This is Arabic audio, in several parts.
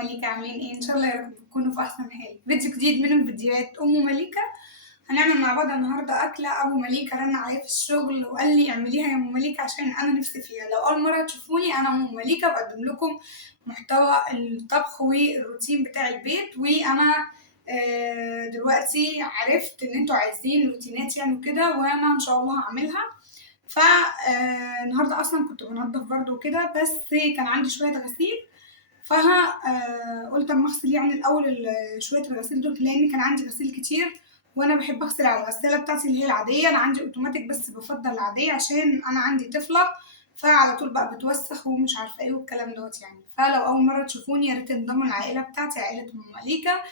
مليكة عاملين ايه؟ ان شاء الله يا رب تكونوا في احسن حال. فيديو جديد من فيديوهات مليكة. هنعمل مع بعض النهارده اكله ابو مليكة رن عليا في الشغل وقال لي اعمليها يا مليكة عشان انا نفسي فيها. لو اول مره تشوفوني انا مليكة بقدم لكم محتوى الطبخ والروتين بتاع البيت، وانا دلوقتي عرفت ان انتوا عايزين روتينات يعني وكده، وانا ان شاء الله هعملها. النهارده اصلا كنت بنضف برضو وكده، بس كان عندي شويه غسيل، فها قلت اما اغسل يعني الاول شويه الغسيل دول، لان كان عندي غسيل كتير وانا بحب اغسل على الغساله بتاعتي اللي هي العاديه. انا عندي اوتوماتيك بس بفضل العاديه عشان انا عندي طفله، فعلى طول بقى بتوسخ ومش عارفه ايه والكلام دوت يعني. فلو اول مره تشوفوني يا ريت تنضموا العائله بتاعتي، عائله ام مليكه،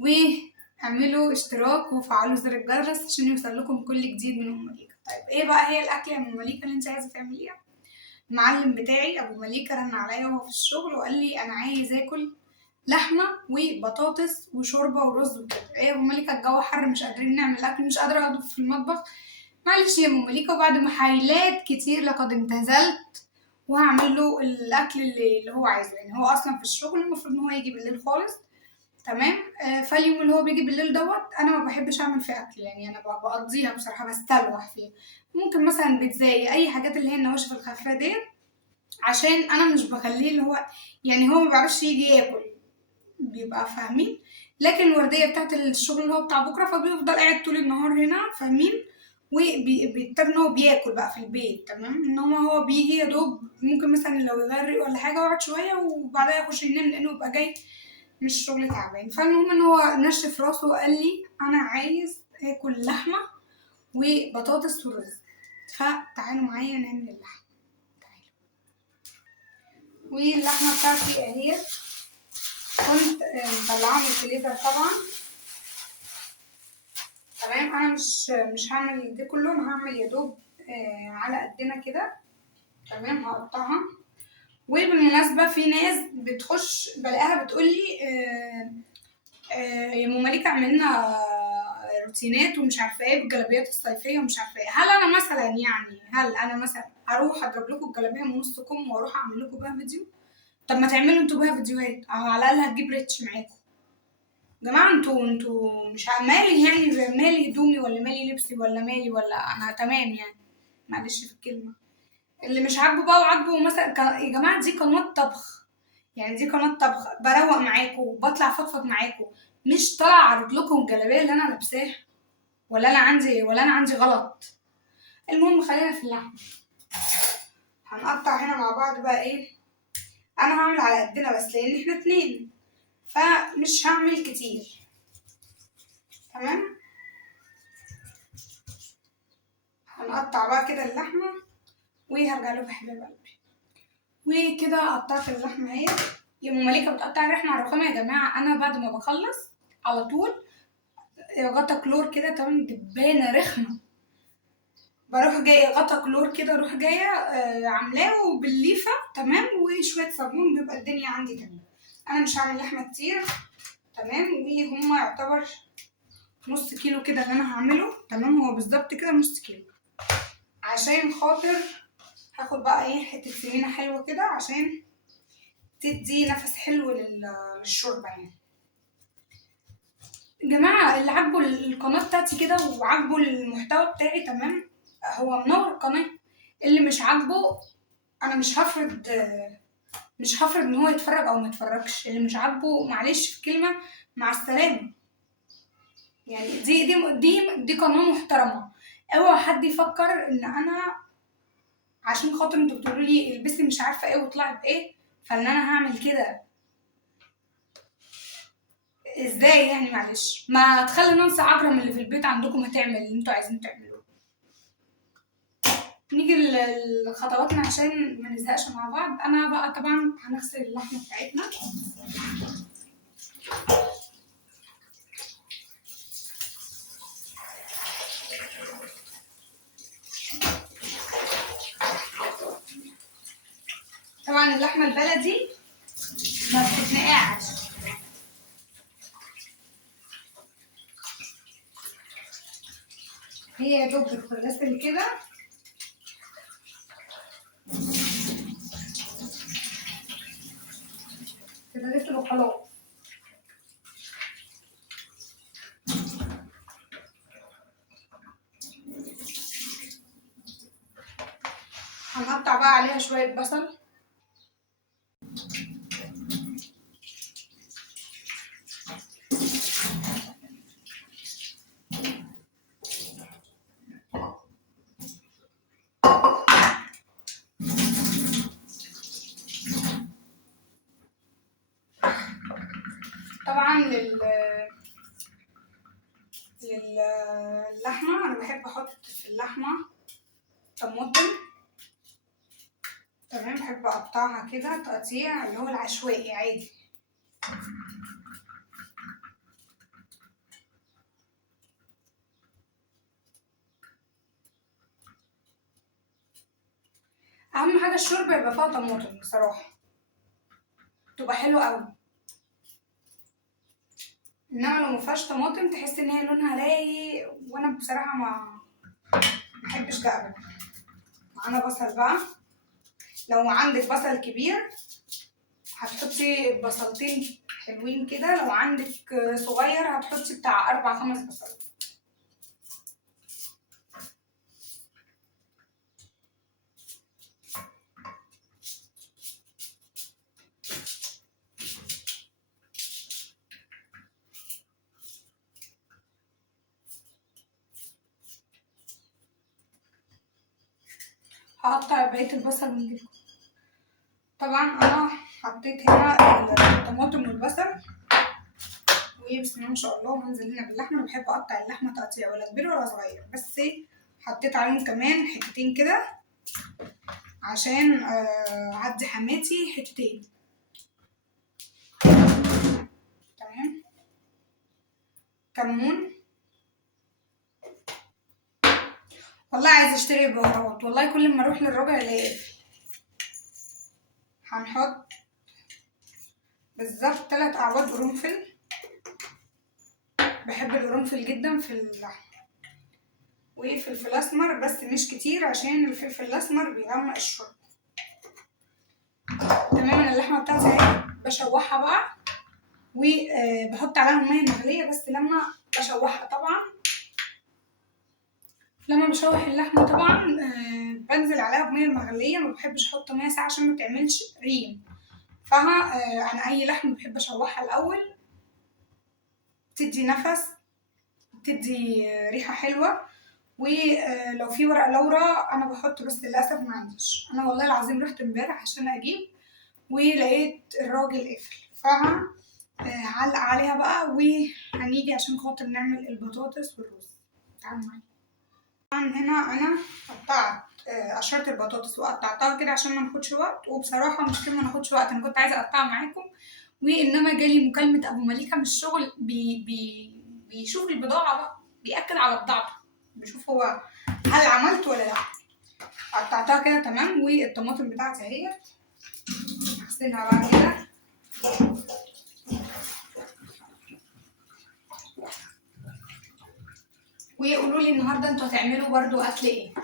واعملوا اشتراك وفعلوا زر الجرس عشان يوصل لكم كل جديد من ام مليكه. طيب ايه بقى هي الاكله يا ام مليكه اللي انت عايزه تعمليها؟ المعلم بتاعي ابو مليكة رن عليا وهو في الشغل وقال لي انا عايز اكل لحمه وبطاطس وشوربه ورز وكده. ايه يا ابو مليكة الجو حر مش قادرين نعمل اكل، مش قادره اقعد في المطبخ. معلش يا ابو مليكة، وبعد محايلات كتير لقد انتزلت وهعمل له الاكل اللي هو عايزه. يعني هو اصلا في الشغل المفروض ان هو يجي بالليل خالص، تمام. فاليوم اللي هو بيجي بالليل دوت انا ما بحبش اعمل فيه اكل، يعني انا بقضيها بصراحه بستلوح فيها. ممكن مثلا بيتزاي، اي حاجات اللي هي النواشف الخفيفه ديت، عشان انا مش بخليه اللي هو يعني هو ما بيعرفش يجي ياكل، بيبقى فاهمين. لكن الورديه بتاعت الشغل اللي هو بتاع بكره فبيفضل قاعد طول النهار هنا، فاهمين. وبيضطر ان هو بياكل بقى في البيت، تمام. انما هو بيجي يا دوب ممكن مثلا لو يغرق ولا حاجه يقعد شويه وبعدها يخش ينام لانه يبقى جاي من الشغل تعبان. فالمهم ان هو نشف راسه وقال لي انا عايز اكل لحمه وبطاطس ورز. فتعالوا معايا نعمل اللحمه. واللحمه بتاعتي اهي، كنت مطلعاها من الفريزر طبعا، تمام. انا مش هعمل دي كله، انا هعمل يا دوب على قدنا كده، تمام. هقطعها. وبالمناسبة في ناس بتخش بلاقيها بتقولي يا ام مليكة عملنا روتينات ومش عارفه ايه بالجلابيات الصيفيه ومش عارفه ايه. هل انا مثلا هروح اجيب لكم الجلابيه من نص كم واروح اعمل لكم بيها فيديو؟ طب ما تعملوا انتوا بيها فيديوهات، او على الاقل هتجيب ريتش معاكم. يا جماعه انتوا مش مالي يعني، مالي هدومي ولا مالي لبسي ولا مالي، ولا انا تمام يعني؟ معلش في الكلمه. اللي مش عاجبه بقى وعاجبه مثلا يا جماعه دي قناه طبخ، يعني دي قناه طبخ بروق معاكم وبطلع فضفض معاكم، مش طالعه اعرض لكم الجلابيه اللي انا لابساها ولا انا عندي غلط. المهم خلينا في اللحمه. هنقطع هنا مع بعض بقى ايه. انا هعمل على قدنا بس لان احنا اتنين، فمش هعمل كتير، تمام. هنقطع بقى كده اللحمه وهرجع له في حبيب قلبي. وكده قطعت اللحمه اهي. يا ام مليكه بتقطع اللحمه على الرخامه يا جماعه. انا بعد ما بخلص على طول غطا كلور كده، تمام. دبانه رخمه، بروح جايه غطا كلور كده، اروح جايه عاملاه بالليفه، تمام. وشويه صابون بيبقى الدنيا عندي تمام. انا مش هعمل لحمه كتير، تمام. وهما يعتبر نص كيلو كده اللي انا هعمله، تمام. هو بالظبط كده نص كيلو، عشان خاطر هاخد بقى ايه حته سمينه حلوه كده عشان تدي نفس حلو للشوربه يعني. يا جماعه اللي عاجبه القناه بتاعتي كده وعاجبه المحتوى بتاعي، تمام، هو منور القناه. اللي مش عاجبه انا مش هفرض ان هو يتفرج او ما يتفرجش. اللي مش عاجبه معلش في كلمه، مع السلامه. يعني دي قناه محترمه. اوعى حد يفكر ان انا عشان خاطر انتوا بتقولوا لي البسي مش عارفه ايه واطلعي بايه فان انا هعمل كده. ازاي يعني؟ معلش، ما تخلي نانسي عجرم اللي في البيت عندكم هتعمل اللي انتوا عايزين تعملوه. نيجي لخطواتنا عشان ما نزهقش مع بعض. انا بقى طبعا هنغسل اللحمه بتاعتنا. طبعا اللحمه البلدي ما بتتنقعش، هي يا دوب بتتغسل كده، كده نسلق وخلاص. هنقطع بقى عليها شوية بصل. طبعا للحمة انا بحب احط في اللحمة طماطم. تمام، بحب اقطعها كده تقطيع اللي هو العشوائي عادي. اهم حاجة الشوربة يبقى فيها طماطم بصراحة، تبقى حلوة اوي. انما لو مفيهاش طماطم تحس ان هي لونها رايق، وانا بصراحة ما بحبش ده ابدا. معانا بصل بقى. لو عندك بصل كبير هتحطي بصلتين حلوين كده، لو عندك صغير هتحطي بتاع 4 5 بصل. هقطع بقية البصل ونجيب. طبعا انا حطيت هنا الطماطم والبصل، وبسم الله ما شاء الله. وهنزل هنا باللحمه. انا بحب اقطع اللحمه تقطيع ولا كبير ولا صغير، بس حطيت عليهم كمان حتتين كده عشان اعدي حماتي حتتين. تمام. كمون. والله عايزه اشتري بهارات، والله كل ما اروح للراجل الاقي. هنحط بالظبط 3 اعواد قرنفل. بحب القرنفل جدا في اللحم. وفلفل اسمر بس مش كتير عشان الفلفل الاسمر بيغمق الشرب. تمام. انا اللحمه بتاعتي اهي بشوحها بقى، وبحط عليها ميه مغليه بس لما بشوحها. طبعا لما بشوح اللحمه طبعا بنزل عليها بميه مغليه. ما بحبش احط ميه ساقعه عشان ما تعملش ريم. فها انا اي لحمه بحب اشوحها الاول، تدي نفس، تدي ريحه حلوه. ولو في ورق لورا انا بحط، بس للاسف ما عنديش. انا والله العظيم رحت امبارح عشان اجيب ولقيت الراجل قفل. فها هعلق عليها بقى وهنيجي عشان خاطر نعمل البطاطس والرز. تعالوا معايا. طبعا هنا انا قطعت قشرت البطاطس وقطعتها كده عشان ما ناخدش وقت. وبصراحه مش كده ما ناخدش وقت، انا كنت عايزه اقطعها معاكم، وانما جالي مكالمه ابو مليكه من الشغل بيشوف البضاعه بقى، بيأكد على بضاعته، بيشوف هو هل عملت ولا لا. قطعتها كده تمام. والطماطم بتاعتي اهي هغسلها بقى كده. وقولوا لي النهارده انتوا هتعملوا برضو اكل ايه.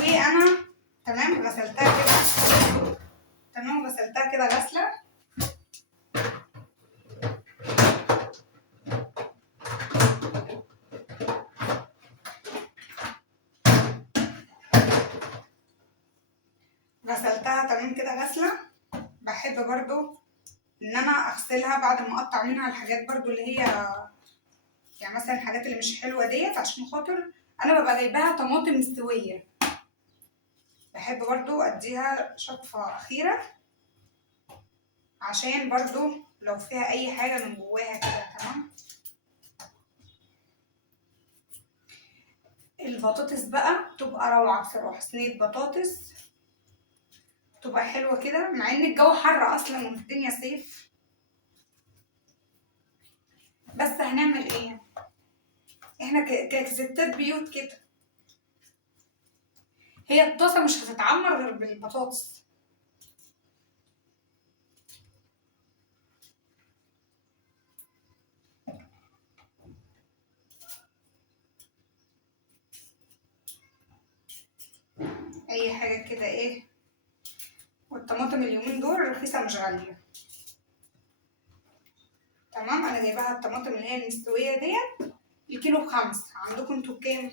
وانا تمام غسلتها كده. تمام غسلتها كده غسله. غسلتها تمام كده غسله. بحب برضو ان انا اغسلها بعد ما اقطع منها الحاجات برضو اللي هي يعني مثلا الحاجات اللي مش حلوه ديت، عشان خاطر انا ببقى جايباها طماطم مستويه. بحب برضو اديها شطفه اخيره عشان برضو لو فيها اي حاجه من جواها كده. تمام. البطاطس بقى تبقى روعه بصراحه. صينيه بطاطس تبقى حلوه كده، مع ان الجو حر اصلا والدنيا صيف، بس هنعمل ايه؟ احنا كستات بيوت كده. هي الطاسه مش هتتعمر غير بالبطاطس. اي حاجه كده ايه. والطماطم اليومين دول رخيصه مش غاليه. تمام. انا جايباها الطماطم اللي هي المستويه ديت الكيلو ب5. عندكم انتوا بكام؟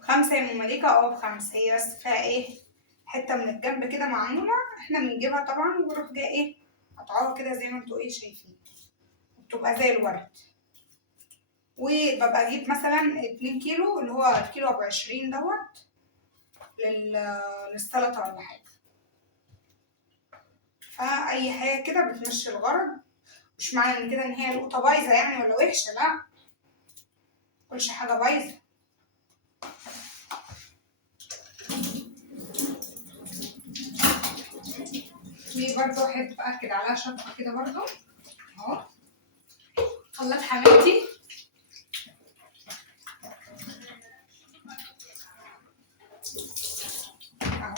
5 يا ام مليكه؟ ب5. هي بس فيها ايه حته من الجنب كده معموله، احنا بنجيبها طبعا وبروح جايه ايه قطعوها كده زي ما انتوا ايه شايفين، بتبقى زي الورد. وببقى اجيب مثلا 2 كيلو اللي هو الكيلو ب20 دوت للسلطه ولا حاجه. فاي حاجه كده بتمشي الغرض. مش معنى ان كده ان هي القوطه بايظه يعني ولا وحشه، لا، مكلش حاجه بايظه. دي برضو احب اكد عليها شطه كده برضو اهو. خلاط حماتي اهو.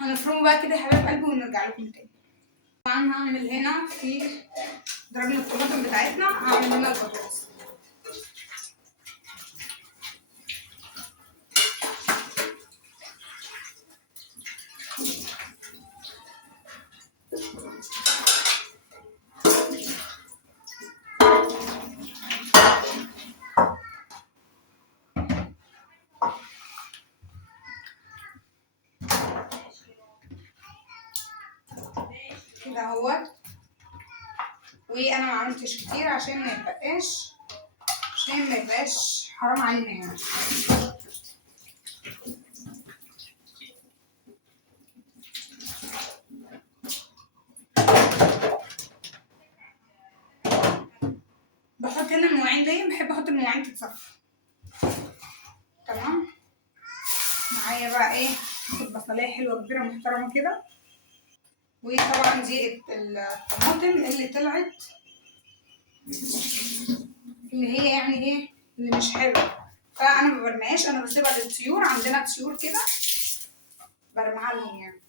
هنفرمه بقى كده يا حبايب قلبي ونرجع لكم تاني. طبعا هعمل هنا في ضربنا الطماطم بتاعتنا، هعمل هنا البطاطس. كده اهوت. وانا ما عملتش كتير عشان ما يبقاش حرام علينا يعني. بحط هنا المواعين دي، بحب احط المواعين تتصفى. تمام. معايا بقى ايه بصلايه حلوه كبيره محترمه كده. وطبعا دي الطماطم اللي طلعت اللي هي يعني ايه اللي مش حلوه، فانا ما برميهاش، انا بسيبها للطيور. عندنا طيور كده برميها لهم يعني.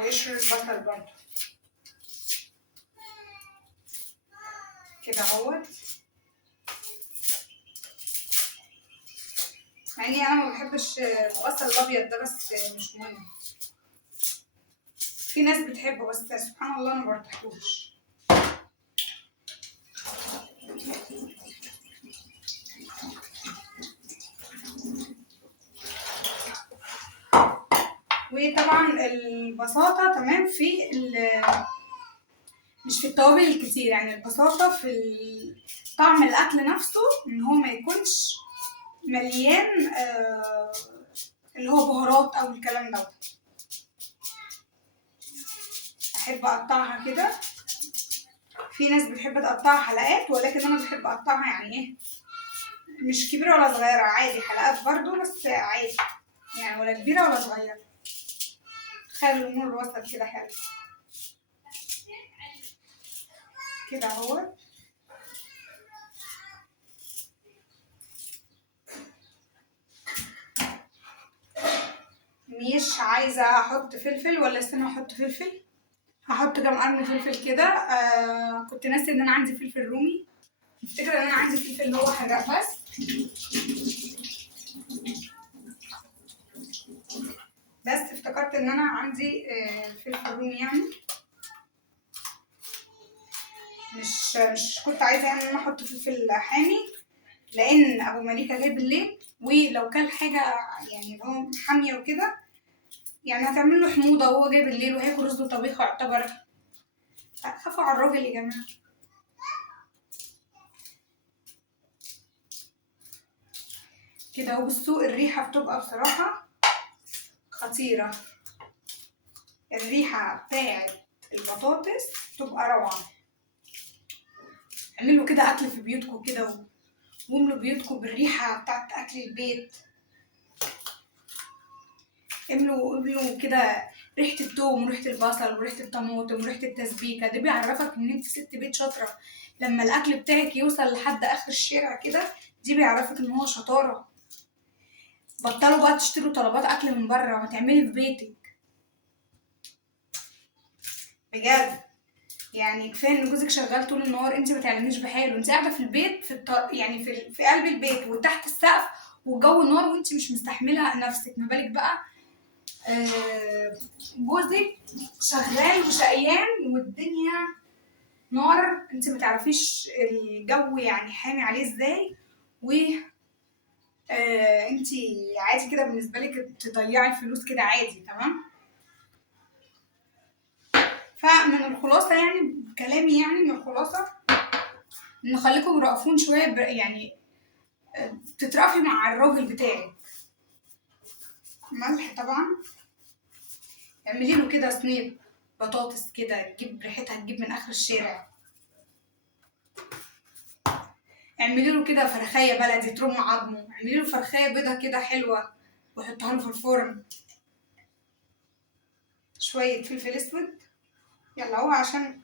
وقشر البصل برضو كده اهوت. مع اني انا ما بحبش البصل الابيض ده، بس مش مهم. في ناس بتحبه بس سبحان الله انا ما برتاحلوش. وطبعا البساطه تمام في مش في التوابل الكتير، يعني البساطه في طعم الاكل نفسه، ان هو ما يكونش مليان اللي هو بهارات او الكلام ده. احب اقطعها كده. في ناس بتحب تقطعها حلقات، ولكن انا بحب اقطعها يعني ايه مش كبيره ولا صغيره، عادي حلقات برضو، بس عادي يعني ولا كبيره ولا صغيره. خلي الامور وسط كده حلو كده اهو. مش عايزه احط فلفل ولا استنى احط فلفل. هحط كام قرن فلفل كده. كنت ناسي ان انا عندي فلفل رومي. افتكر ان انا عندي فلفل اللي هو حراق بس. افتكرت ان انا عندي فلفل رومي يعني. مش كنت عايزه يعني ان انا احط فلفل حامي، لان ابو مليكه جاي بالليل، ولو كان حاجه يعني اللي هو حاميه وكده يعني هتعمل له حموضه وهو جاي بالليل وهياكل رز وطبيخ يعتبر. خافوا على الراجل يا جماعه. كده اهو. بصوا الريحه بتبقى بصراحه خطيره. الريحه بتاعت البطاطس بتبقى روعه. اعملوا كده اكل في بيوتكم كده، واملوا بيوتكم بالريحه بتاعت اكل البيت. املوا كده ريحة التوم وريحة البصل وريحة الطماطم وريحة التسبيكة. ده بيعرفك ان انت ست بيت شاطرة. لما الاكل بتاعك يوصل لحد اخر الشارع كده، دي بيعرفك ان هو شطارة. بطلوا بقى تشتروا طلبات اكل من بره، وتعملي في بيتك بجد. يعني كفايه ان جوزك شغال طول النهار، انت ما تعمليش بحاله، انت قاعده في البيت يعني في قلب البيت وتحت السقف والجو نار، وانت مش مستحمله نفسك، ما بالك بقى جوزك شغال وشقيان والدنيا نار، انت ما تعرفيش الجو يعني حامي عليه ازاي. و انت عادي كده بالنسبه لك تضيعي الفلوس كده عادي تمام. فمن الخلاصه يعني كلامي، يعني من الخلاصه ان خليكم رأفون شويه يعني تترافي مع الراجل بتاعك. ملح طبعا. اعملي له كده صينيه بطاطس كده تجيب ريحتها، تجيب من اخر الشارع. اعملي له كده فرخايه بلدي ترم عظمه، اعملي له فرخايه بيضه كده حلوه وحطها له في الفرن. شويه فلفل اسود. يلا هو عشان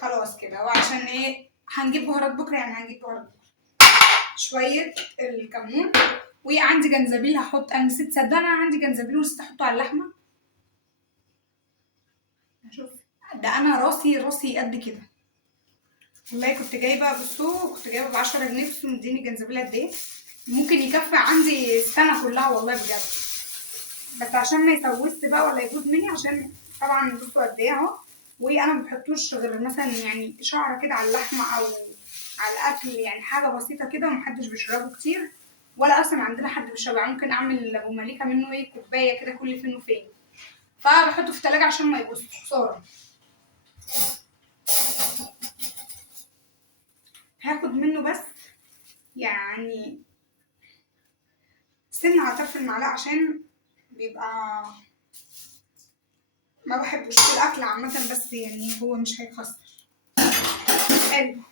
خلاص كده، هو عشان ايه هنجيب بهارات بكره، يعني هنجيب بهارات بكره. شويه الكمون. وعندي جنزبيل هحط، انا نسيت صدق، انا عندي جنزبيل ونسيت احطه على اللحمه. شوف، ده انا راسي قد كده والله. كنت جايبه بصوا، كنت جايبه ب10 جنيه، بصوا مديني الجنزبيل قد ايه. ممكن يكفي عندي السنه كلها والله بجد. بس عشان ما يسوست بقى ولا يبوظ مني، عشان طبعا بصوا قد ايه اهو. وانا ما بحطوش غير مثلا يعني شعره كده على اللحمه او على الاكل، يعني حاجه بسيطه كده، ومحدش بيشربه كتير، ولا اصلا عندنا حد بيشربه. ممكن اعمل ابو مليكه منه ايه كوبايه كده كل فين وفين. فبحطه في التلاجة عشان ما يبوظ خساره. هاخد منه بس يعني سن على طرف المعلقه، عشان بيبقى ما بحبش في الاكل عامه، بس يعني هو مش هيخسر. حلو.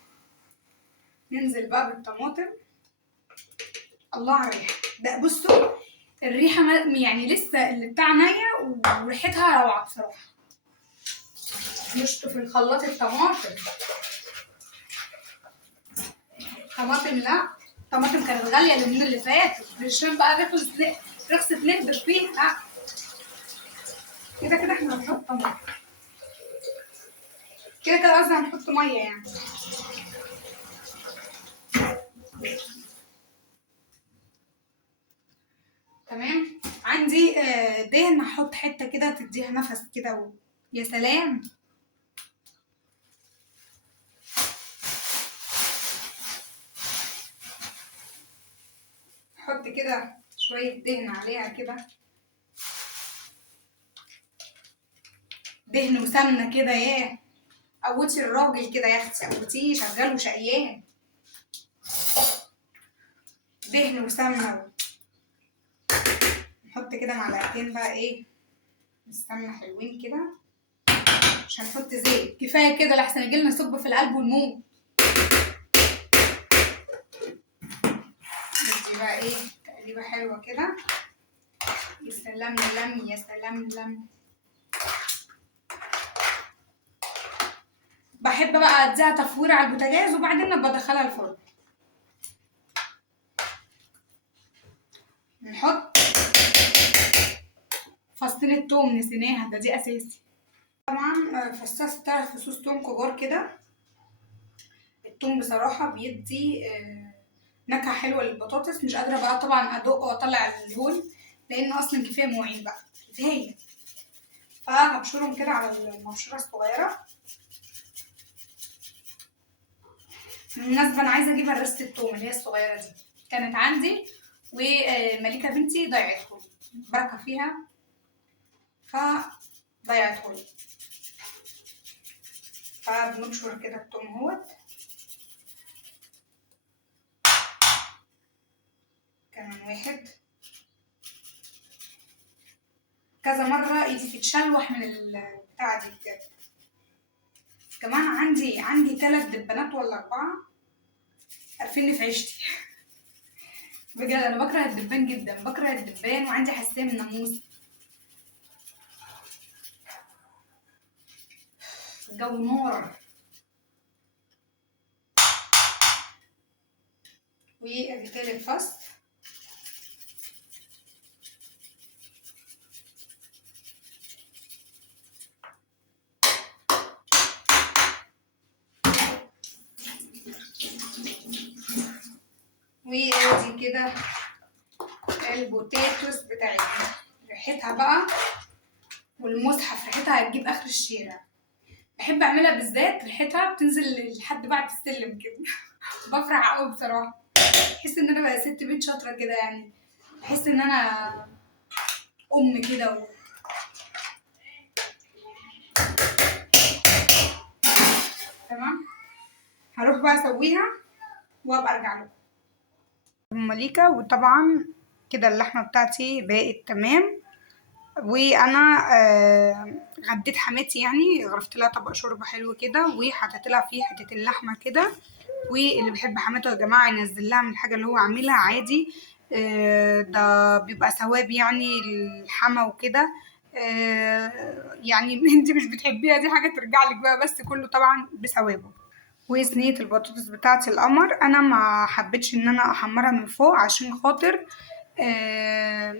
ننزل بقى بالطماطم. الله على الريحه. ده بصوا الريحه يعني لسه اللي بتاع نيه، وريحتها روعه بصراحه. نشطف الخلاط الطماطم. طماطم لا، طماطم كانت غاليه اليومين اللي فاتوا، مش بقى رخصت نقدر فيها لا. كده كده احنا هنحط طماطم، كده كده قصدي هنحط ميه يعني. تمام. عندي دهن هحط حته كده تديها نفس كده يا سلام. احط كده شويه دهن عليها كده، دهن وسمنه كده. ياه، قوتي الراجل كده يا اختي، قوتيه شغال وشقيان. دهن وسمنه. نحط كده معلقتين بقى ايه السمنه حلوين كده، مش هنحط زيت، كفايه كده لحسن يجيلنا ثقب في القلب ونموت. ندي بقى ايه تقليبه حلوه كده. يا سلام لم، يا سلام لم. بحب بقى اديها تفويره على البوتاجاز، وبعدين بدخلها الفرن. نحط فصين التوم، نسيناها، ده دي اساسي طبعا. فصصت 3 فصوص توم كبار كده. التوم بصراحه بيدي نكهه حلوه للبطاطس. مش قادره بقى طبعا ادق واطلع اللون، لان اصلا كفايه مواعين بقى كفايه. فهبشرهم كده على المبشره الصغيره. بالمناسبه انا عايزه اجيب هرسه التوم اللي هي الصغيره دي، كانت عندي ومليكه بنتي ضيعتهولي، بركه فيها فضيعتهولي. فبنبشر كده التوم اهوت. كمان واحد. كذا مرة ايدي تتشلوح من البتاعة دي بجد. كمان عندي 3 دبانات ولا 4 عارفيني في عيشتي. بجد انا بكره الدبان جدا، بكره الدبان وعندي حساسيه من الناموس. الجو نار. وادي تالت فصل. وادي كده البوتاتوس بتاعتنا، ريحتها بقى والمصحف ريحتها هتجيب اخر الشارع. بحب اعملها بالذات، ريحتها بتنزل لحد بعد السلم كده. بفرح قوي بصراحه، بحس ان انا بقى ست بيت شاطره كده يعني، بحس ان انا ام كده تمام. هروح بقى اسويها وابقى ارجع لكم. مليكه، وطبعا كده اللحمه بتاعتي بقت تمام. وانا غديت حماتي يعني، غرفت لها طبق شوربه حلو كده وحطيت لها فيه حته اللحمه كده. واللي بيحب حماته يا جماعه ينزل لها من الحاجه اللي هو عاملها عادي، ده بيبقى ثواب يعني الحما وكده. يعني انت مش بتحبيها دي حاجه ترجع لك بقى، بس كله طبعا بثوابه. وصينيه البطاطس بتاعتي القمر انا ما حبيتش ان انا احمرها من فوق عشان خاطر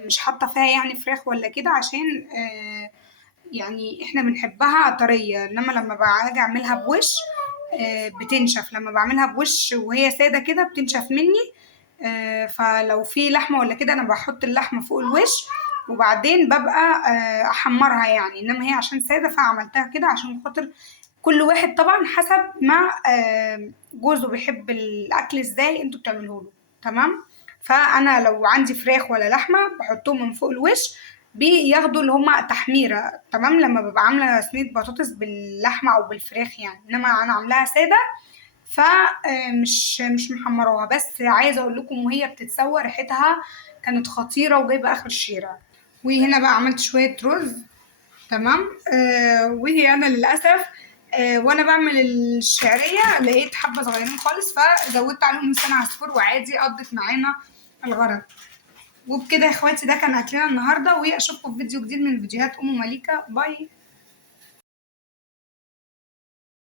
مش حاطه فيها يعني فراخ ولا كده، عشان يعني احنا بنحبها طريه، انما لما باجي اعملها بوش بتنشف. لما بعملها بوش وهي ساده كده بتنشف مني. فلو في لحمه ولا كده انا بحط اللحمه فوق الوش وبعدين ببقى احمرها يعني، انما هي عشان ساده فعملتها كده عشان خاطر كل واحد طبعا حسب ما جوزه بيحب الاكل ازاي انتوا بتعملوه له. تمام. فانا لو عندي فراخ ولا لحمه بحطهم من فوق الوش بياخدوا اللي هما تحميره تمام، لما ببقى عامله صينيه بطاطس باللحمه او بالفراخ يعني، انما انا عاملاها ساده فمش محمراها. بس عايزه اقول لكم وهي بتتسوى ريحتها كانت خطيره وجايبه اخر الشارع. وهنا بقى عملت شويه رز تمام. وهي انا للاسف وانا بعمل الشعريه لقيت حبه صغيرين خالص فزودت عليهم لسان عصفور وعادي قضت معانا الغرض. وبكده يا اخواتي ده كان اكلنا النهارده، واشوفكم في فيديو جديد من فيديوهات ام مليكه. باي.